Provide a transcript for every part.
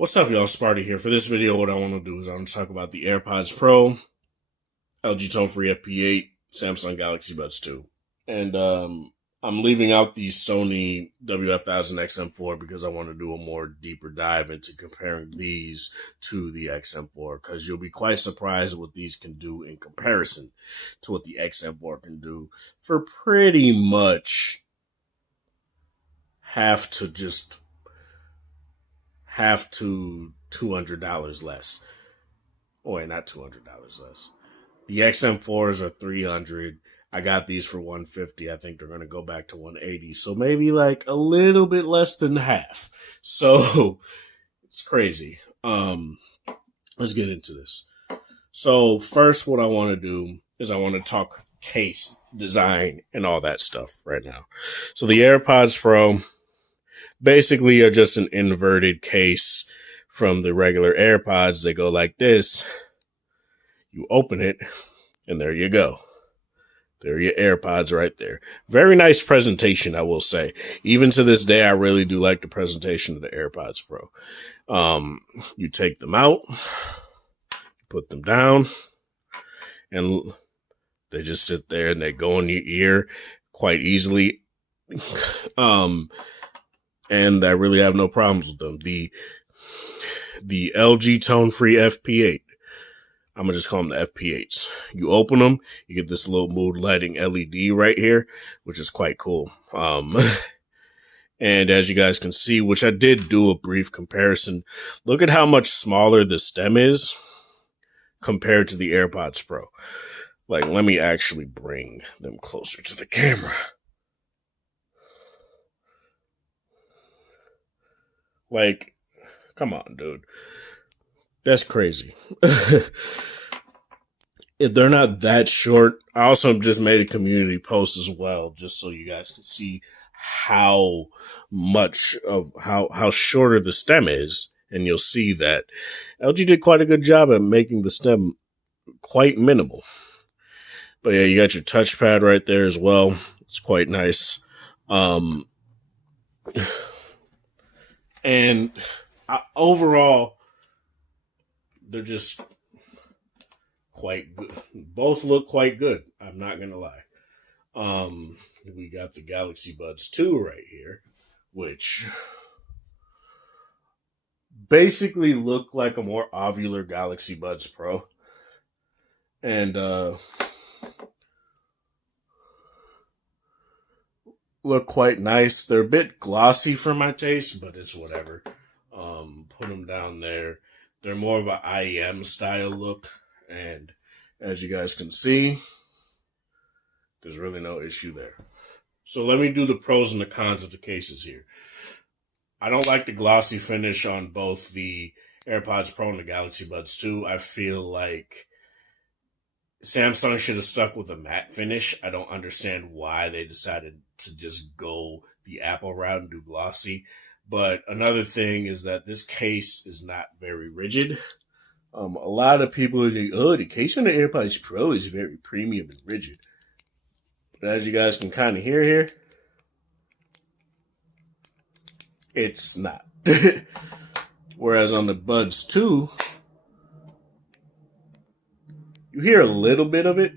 What's up, y'all? Sparty here. For this video, what I want to do is I want to talk about the AirPods Pro, LG Tone-Free FP8, Samsung Galaxy Buds 2. And I'm leaving out the Sony WF-1000 XM4 because I want to do a more deeper dive into comparing these to the XM4, because you'll be quite surprised what these can do in comparison to what the XM4 can do for pretty much half to $200 less. Oh, wait, not $200 less. The XM4s are $300. I got these for $150. I think they're going to go back to $180. So maybe like a little bit less than half. So it's crazy. Let's get into this. So first, what I want to do is I want to talk case design and all that stuff right now. So the AirPods Pro basically are just an inverted case from the regular AirPods. They go like this. You open it, and there you go. There are your AirPods right there. Very nice presentation, I will say. Even to this day, I really do like the presentation of the AirPods Pro. You take them out, put them down, and they just sit there and they go in your ear quite easily. And I really have no problems with them. The LG Tone-Free FP8. I'm going to just call them the FP8s. You open them, you get this little mood lighting LED right here, which is quite cool. And as you guys can see, which I did do a brief comparison, look at how much smaller the stem is compared to the AirPods Pro. Like, let me actually bring them closer to the camera. Like, come on, dude. That's crazy. If they're not that short, I also just made a community post as well, just so you guys can see how much of how shorter the stem is. And you'll see that LG did quite a good job at making the stem quite minimal. But yeah, you got your touchpad right there as well. It's quite nice. And overall, they're just quite good. Both look quite good. I'm not going to lie. We got the Galaxy Buds 2 right here, which basically look like a more ovular Galaxy Buds Pro. And look quite nice. They're a bit glossy for my taste, but it's whatever. Put them down there. They're more of an IEM style look, and as you guys can see, there's really no issue there. So let me do the pros and the cons of the cases here. I don't like the glossy finish on both the AirPods Pro and the Galaxy Buds 2. I feel like Samsung should have stuck with a matte finish. I don't understand why they decided to just go the Apple route and do glossy. But another thing is that this case is not very rigid. A lot of people are like, oh, the case on the AirPods Pro is very premium and rigid. But as you guys can kind of hear here, it's not. Whereas on the Buds 2, you hear a little bit of it,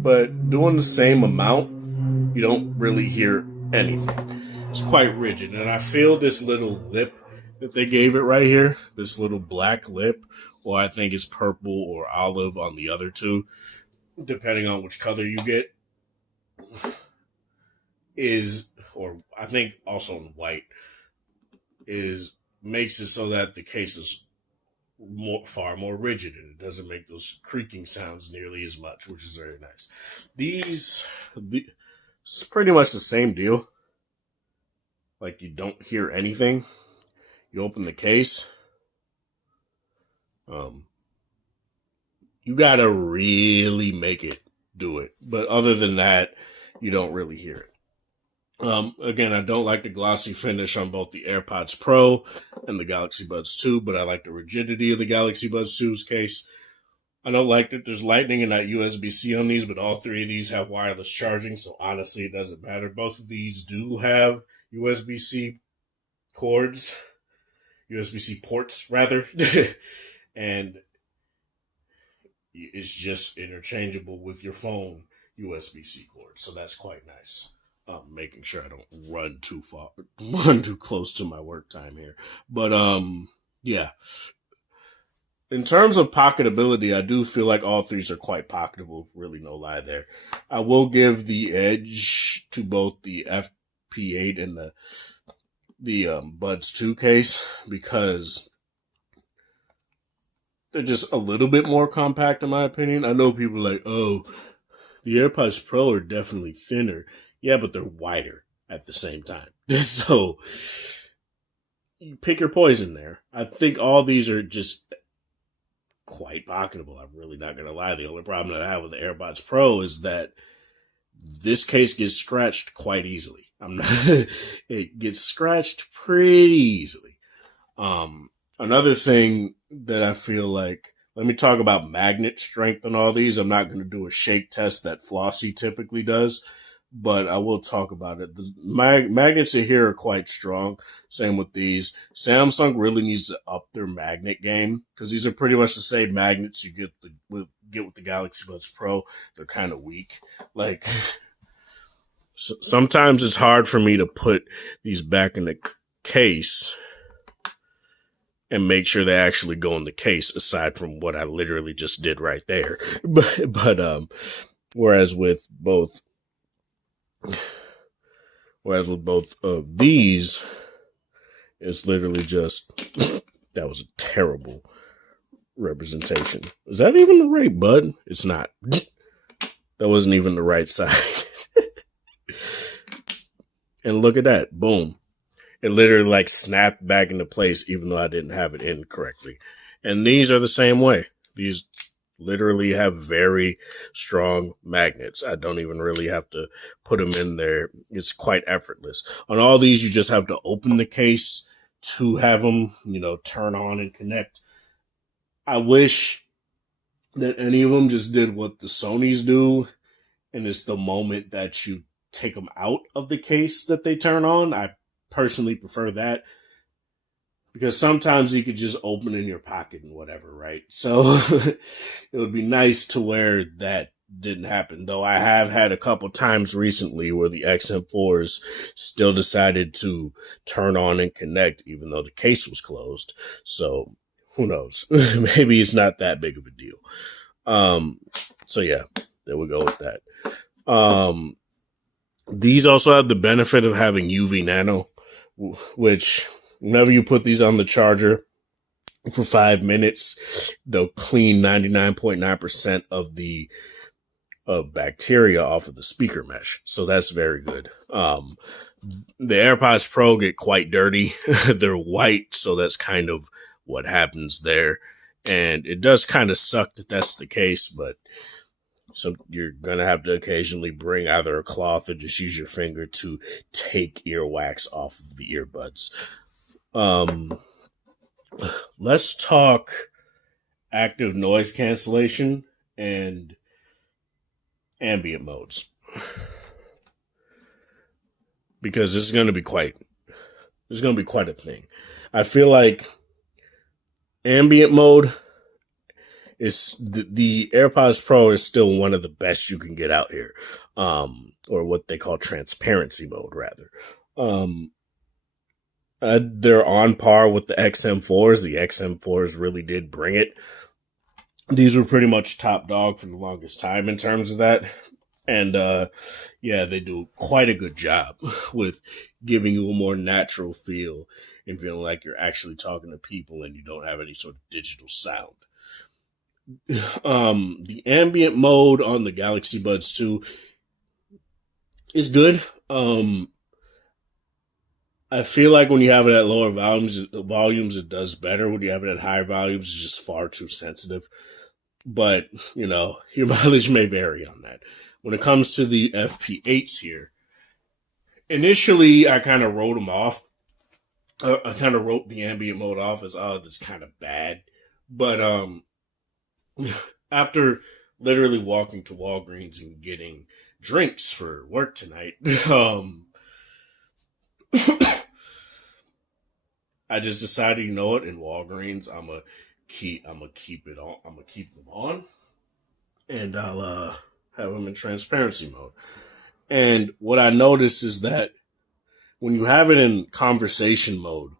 but doing the same amount, you don't really hear anything. It's quite rigid, and I feel this little lip that they gave it right here, this little black lip, or I think it's purple or olive on the other two, depending on which color you get, or I think also in white, makes it so that the case is far more rigid, and it doesn't make those creaking sounds nearly as much, which is very nice. It's pretty much the same deal. Like, you don't hear anything. You open the case. You gotta really make it do it. But other than that, you don't really hear it. Again, I don't like the glossy finish on both the AirPods Pro and the Galaxy Buds 2, but I like the rigidity of the Galaxy Buds 2's case. I don't like that there's lightning and not USB-C on these, but all three of these have wireless charging, so honestly, it doesn't matter. Both of these do have USB-C cords. USB-C ports rather, and it's just interchangeable with your phone USB-C cord. So that's quite nice. Making sure I don't run too close to my work time here. But yeah. In terms of pocketability, I do feel like all threes are quite pocketable. Really, no lie there. I will give the edge to both the FP8 and the Buds 2 case because they're just a little bit more compact, in my opinion. I know people are like, oh, the AirPods Pro are definitely thinner. Yeah, but they're wider at the same time. So you pick your poison there. I think all these are just quite pocketable. I'm really not going to lie. The only problem that I have with the AirPods Pro is that this case gets scratched quite easily. It gets scratched pretty easily. Another thing that I feel like, let me talk about magnet strength on all these. I'm not going to do a shake test that Flossy typically does, but I will talk about it. The magnets in here are quite strong. Same with these. Samsung really needs to up their magnet game because these are pretty much the same magnets you get with the Galaxy Buds Pro. They're kind of weak. Like sometimes it's hard for me to put these back in the case and make sure they actually go in the case, aside from what I literally just did right there. But whereas with both of these, it's literally just that was a terrible representation. Is that even the right bud? It's not. That wasn't even the right size. And look at that. Boom. It literally like snapped back into place even though I didn't have it in correctly. And these are the same way. These literally have very strong magnets. I don't even really have to put them in there. It's quite effortless. On all these, you just have to open the case to have them, turn on and connect. I wish that any of them just did what the Sonys do, and it's the moment that you take them out of the case that they turn on. I personally prefer that because sometimes you could just open in your pocket and whatever, right? So it would be nice to where that didn't happen, though I have had a couple times recently where the XM4s still decided to turn on and connect even though the case was closed. So who knows? Maybe it's not that big of a deal. So yeah, there we go with that. These also have the benefit of having UV nano, which whenever you put these on the charger for 5 minutes, they'll clean 99.9% of the bacteria off of the speaker mesh. So that's very good. The AirPods Pro get quite dirty. They're white, so that's kind of what happens there. And it does kind of suck that that's the case, but so you're going to have to occasionally bring either a cloth or just use your finger to take earwax off of the earbuds. Let's talk active noise cancellation and ambient modes. Because this is going to be quite a thing. I feel like ambient mode is the AirPods Pro is still one of the best you can get out here. Or what they call transparency mode, rather. They're on par with the XM4s. The XM4s really did bring it. These were pretty much top dog for the longest time in terms of that. And, yeah, they do quite a good job with giving you a more natural feel and feeling like you're actually talking to people and you don't have any sort of digital sound. The ambient mode on the Galaxy Buds 2 is good. I feel like when you have it at lower volumes, it does better. When you have it at higher volumes, it's just far too sensitive. But, your mileage may vary on that. When it comes to the FP8s here, initially I kind of wrote them off. I kind of wrote the ambient mode off as, oh, this is kind of bad. But after literally walking to Walgreens and getting drinks for work tonight, I just decided, you know what, in Walgreens, I'm gonna keep it on. I'm gonna keep them on, and I'll have them in transparency mode. And what I noticed is that when you have it in conversation mode,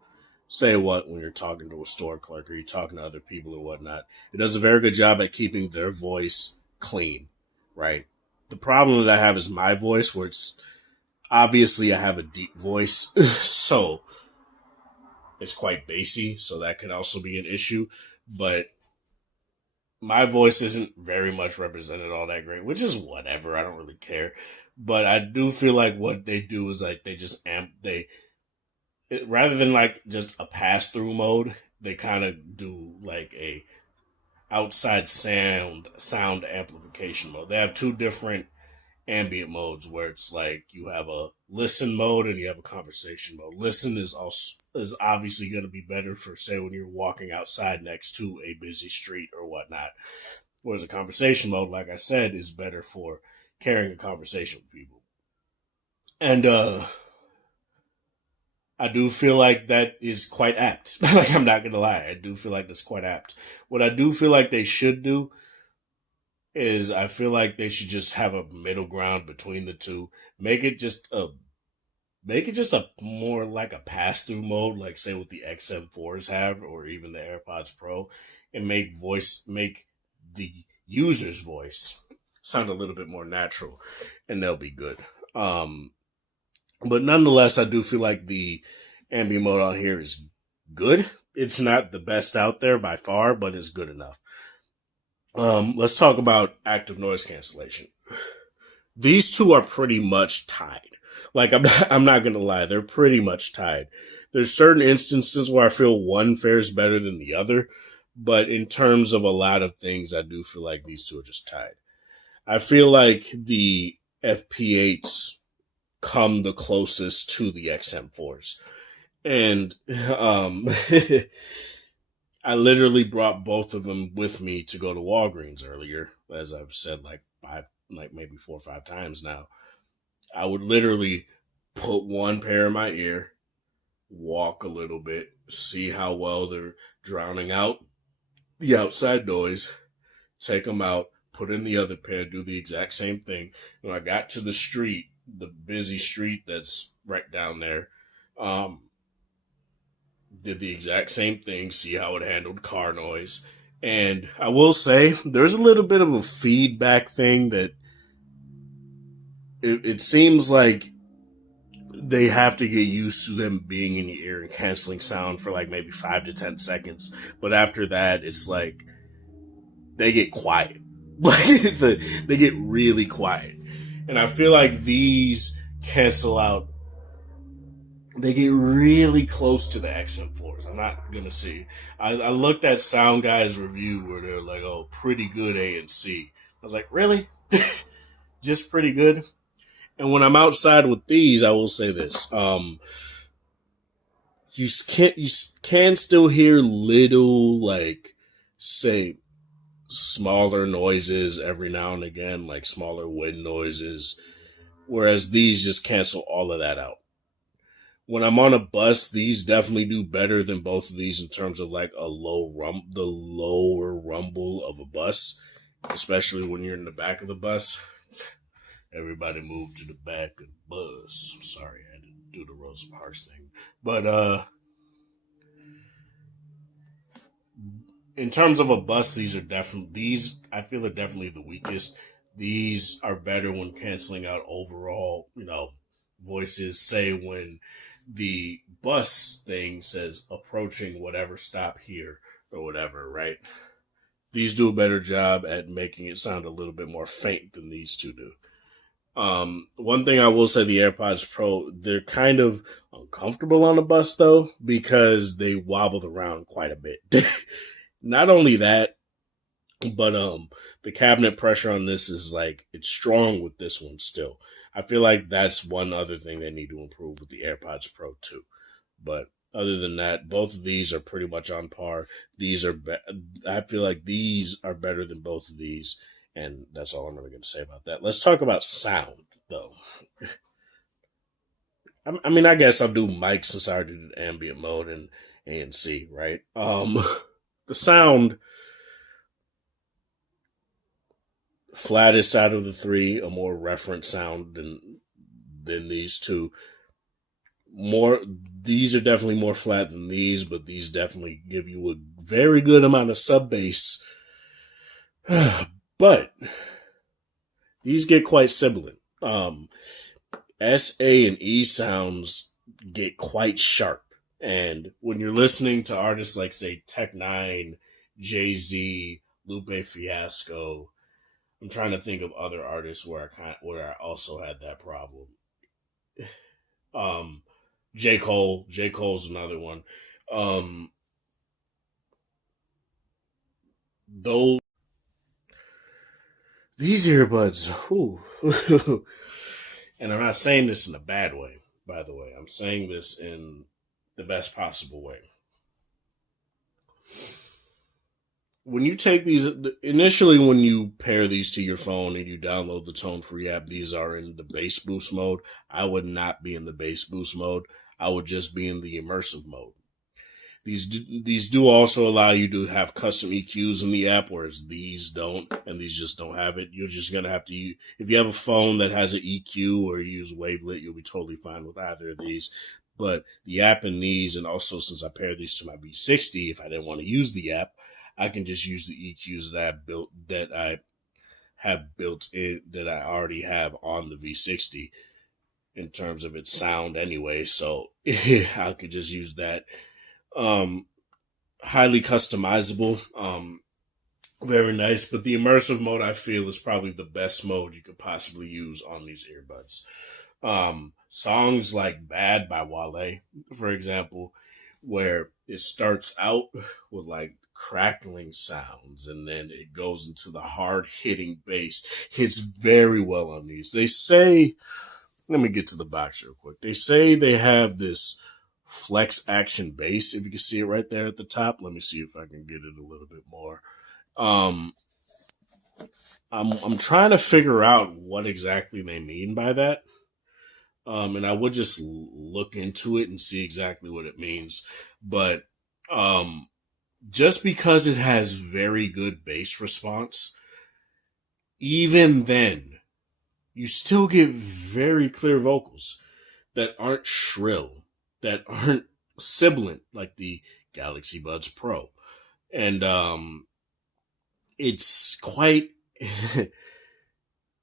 say what, when you're talking to a store clerk or you're talking to other people or whatnot, it does a very good job at keeping their voice clean, right? The problem that I have is my voice, where it's obviously I have a deep voice, so it's quite bassy, so that could also be an issue. But my voice isn't very much represented all that great, which is whatever. I don't really care. But I do feel like what they do is like they just rather than like just a pass through mode, they kind of do like a outside sound amplification mode. They have two different ambient modes where it's like you have a listen mode and you have a conversation mode. Listen is obviously going to be better for, say, when you're walking outside next to a busy street or whatnot. Whereas a conversation mode, like I said, is better for carrying a conversation with people. And I do feel like that is quite apt. Like, I'm not gonna lie, I do feel like that's quite apt. What I do feel like they should do is I feel like they should just have a middle ground between the two. Make it just a more like a pass through mode, like say what the XM4s have, or even the AirPods Pro, and make the user's voice sound a little bit more natural, and they'll be good. Um, but nonetheless, I do feel like the ambient mode on here is good. It's not the best out there by far, but it's good enough. Let's talk about active noise cancellation. These two are pretty much tied. Like, I'm not gonna lie, they're pretty much tied. There's certain instances where I feel one fares better than the other, but in terms of a lot of things, I do feel like these two are just tied. I feel like the FP8s come the closest to the XM4s. And I literally brought both of them with me to go to Walgreens earlier, as I've said like maybe 4 or 5 times now. I would literally put one pair in my ear, walk a little bit, see how well they're drowning out the outside noise, take them out, put in the other pair, do the exact same thing. When I got to the street, the busy street that's right down there, did the exact same thing, see how it handled car noise. And I will say, there's a little bit of a feedback thing that it seems like they have to get used to them being in your ear and canceling sound for like maybe 5 to 10 seconds. But after that, it's like they get quiet. They get really quiet. And I feel like these cancel out. They get really close to the XM4s. I'm not gonna see. I looked at Sound Guy's review where they're like, "Oh, pretty good ANC." I was like, "Really? Just pretty good?" And when I'm outside with these, I will say this: you can still hear little, like, say, smaller noises every now and again, like smaller wind noises, whereas these just cancel all of that out. When I'm on a bus, these definitely do better than both of these in terms of like the lower rumble of a bus, especially when you're in the back of the bus. Everybody move to the back of the bus. Sorry, I had to do the Rosa Parks thing. But in terms of a bus, these I feel are definitely the weakest. These are better when canceling out overall, voices. Say when the bus thing says approaching whatever stop here or whatever, right? These do a better job at making it sound a little bit more faint than these two do. One thing I will say, the AirPods Pro, they're kind of uncomfortable on the bus though, because they wobbled around quite a bit. Not only that, but the cabinet pressure on this is like, it's strong with this one still. I feel like that's one other thing they need to improve with the AirPods Pro too. But other than that, both of these are pretty much on par. I feel like these are better than both of these, and that's all I'm really going to say about that. Let's talk about sound, though. I mean, I guess I'll do mic since I already did ambient mode and ANC, right? The sound flattest out of the three, a more referent sound than these two. More, these are definitely more flat than these, but these definitely give you a very good amount of sub bass. But these get quite sibilant. S, A, and E sounds get quite sharp. And when you're listening to artists like, say, Tech Nine, Jay Z, Lupe Fiasco, I'm trying to think of other artists where I also had that problem. Um, J. Cole's another one. Um, those these earbuds, whew. And I'm not saying this in a bad way, by the way. I'm saying this in the best possible way. When you take these, initially when you pair these to your phone and you download the Tone Free app, these are in the bass boost mode. I would not be in the bass boost mode. I would just be in the immersive mode. These do also allow you to have custom EQs in the app, whereas these don't, and these just don't have it. You're just gonna have to if you have a phone that has an EQ or you use Wavelet, you'll be totally fine with either of these. But the app in these, and also since I pair these to my V60, if I didn't want to use the app, I can just use the EQs that I have built in that I already have on the V60 in terms of its sound anyway. So I could just use that. Um, Highly customizable. Very nice. But the immersive mode I feel is probably the best mode you could possibly use on these earbuds. Songs like Bad by Wale, for example, where it starts out with like crackling sounds and then it goes into the hard hitting bass. Hits very well on these. They say, let me get to the box real quick. They say they have this flex action bass. If you can see it right there at the top, let me see if I can get it a little bit more. Um, I'm trying to figure out what exactly they mean by that. And I would just look into it and see exactly what it means. But um, just because it has very good bass response, even then, you still get very clear vocals that aren't shrill, that aren't sibilant like the Galaxy Buds Pro. And it's quite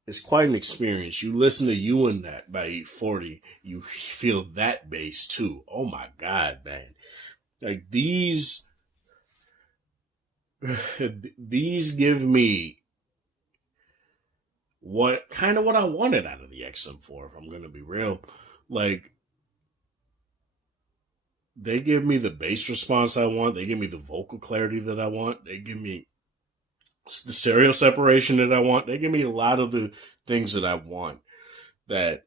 it's quite an experience. You listen to You and That by 840, you feel that bass too. Oh my god, man. Like these give me what I wanted out of the XM4, if I'm gonna be real. Like they give me the bass response I want, they give me the vocal clarity that I want, they give me the stereo separation that I want, they give me a lot of the things that I want that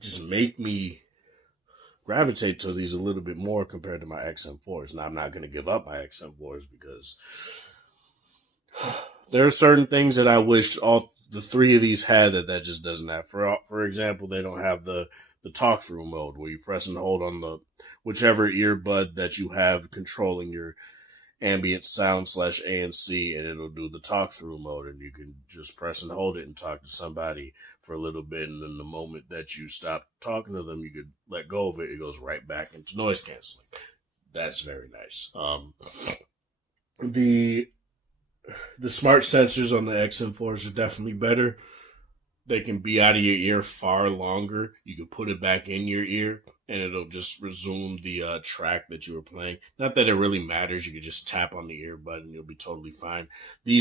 just make me gravitate to these a little bit more compared to my XM4s. Now, I'm not going to give up my XM4s because there are certain things that I wish all the three of these had that just doesn't have. For example, they don't have the talk through mode where you press and hold on the whichever earbud that you have controlling your ambient sound / ANC, and it'll do the talk through mode, and you can just press and hold it and talk to somebody for a little bit, and then the moment that you stop talking to them, you could let go of it. It goes right back into noise canceling. That's very nice. The the smart sensors on the XM4s are definitely better. They can be out of your ear far longer. You can put it back in your ear and it'll just resume the track that you were playing. Not that it really matters. You can just tap on the earbud and you'll be totally fine. In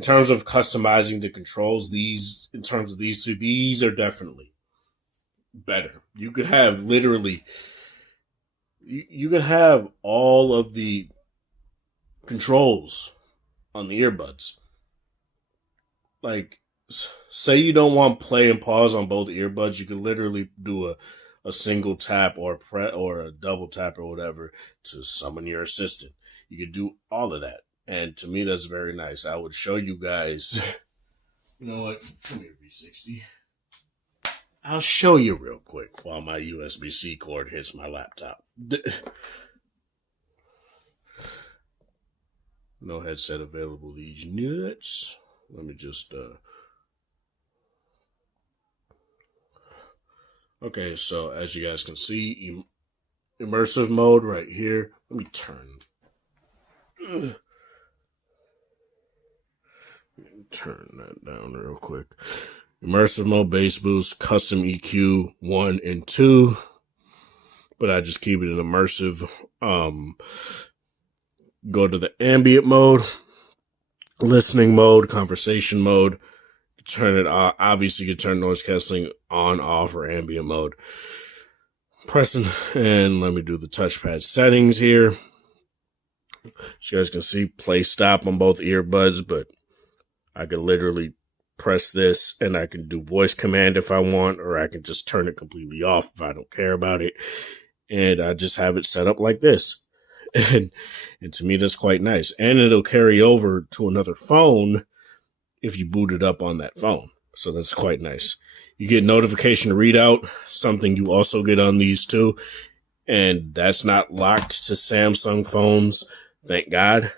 terms of customizing the controls, in terms of these two, these are definitely better. You could have literally, you could have all of the controls on the earbuds. Like, say you don't want play and pause on both earbuds, you could literally do a single tap or a double tap or whatever to summon your assistant. You could do all of that, and to me, that's very nice. I would show you guys. You know what? Come here, V60. I'll show you real quick while my USB-C cord hits my laptop. No headset available. These nuts. Let me just Okay, so as you guys can see, immersive mode right here. Let me turn that down real quick. Immersive mode, bass boost, custom EQ 1 and 2, but I just keep it in immersive. Go to the ambient mode, listening mode, conversation mode. Turn it on. Obviously, you can turn noise canceling on, off, or ambient mode. Pressing, and let me do the touchpad settings here. As you guys can see, play stop on both earbuds, but I can literally press this and I can do voice command if I want, or I can just turn it completely off if I don't care about it. And I just have it set up like this. And to me, that's quite nice. And it'll carry over to another phone if you boot it up on that phone. So that's quite nice. You get notification readout, something you also get on these too. And that's not locked to Samsung phones, thank God.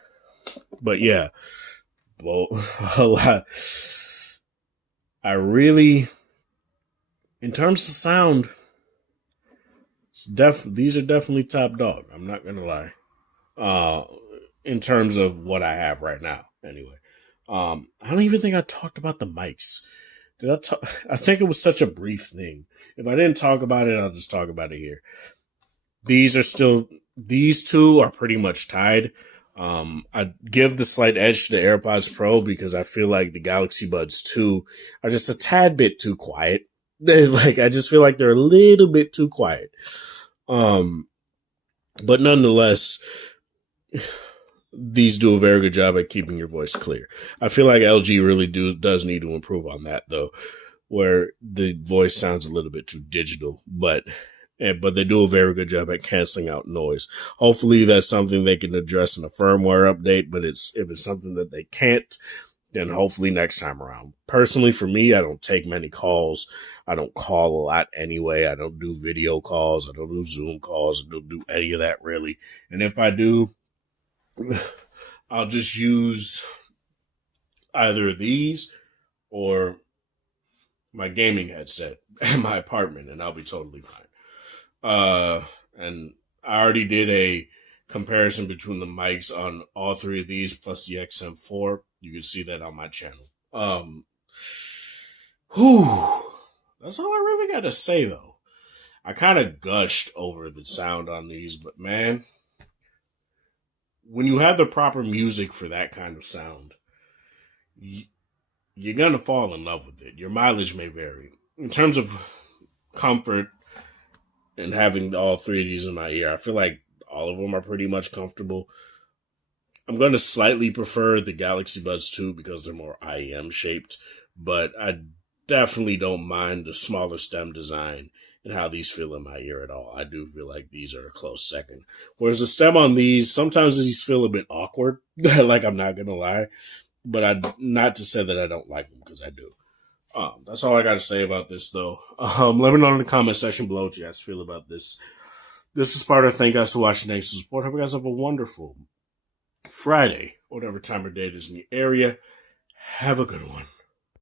But yeah, well, a lot. I really, in terms of sound, these are definitely top dog. I'm not gonna lie. In terms of what I have right now, anyway. I don't even think I talked about the mics. Did I talk? I think it was such a brief thing. If I didn't talk about it, I'll just talk about it here. These two are pretty much tied. I give the slight edge to the AirPods Pro because I feel like the Galaxy Buds 2 are just a tad bit too quiet. I just feel like they're a little bit too quiet. But nonetheless, these do a very good job at keeping your voice clear. I feel like LG really does need to improve on that though, where the voice sounds a little bit too digital, but they do a very good job at canceling out noise. Hopefully that's something they can address in a firmware update, but if it's something that they can't, then hopefully next time around. Personally, for me, I don't take many calls. I don't call a lot anyway. I don't do video calls. I don't do Zoom calls. I don't do any of that really. And if I do, I'll just use either these or my gaming headset in my apartment, and I'll be totally fine. And I already did a comparison between the mics on all three of these plus the XM4. You can see that on my channel. That's all I really got to say, though. I kind of gushed over the sound on these, but man, when you have the proper music for that kind of sound, you're going to fall in love with it. Your mileage may vary. In terms of comfort and having all three of these in my ear, I feel like all of them are pretty much comfortable. I'm going to slightly prefer the Galaxy Buds 2 because they're more IEM shaped, but I definitely don't mind the smaller stem design and how these feel in my ear at all. I do feel like these are a close second. Whereas the stem on these, sometimes these feel a bit awkward, like I'm not going to lie, but not to say that I don't like them because I do. That's all I got to say about this, though. Let me know in the comment section below what you guys feel about this. This is Sparta. Thank you guys for watching. Thanks for support. Hope you guys have a wonderful Friday, whatever time of day it is in your area. Have a good one.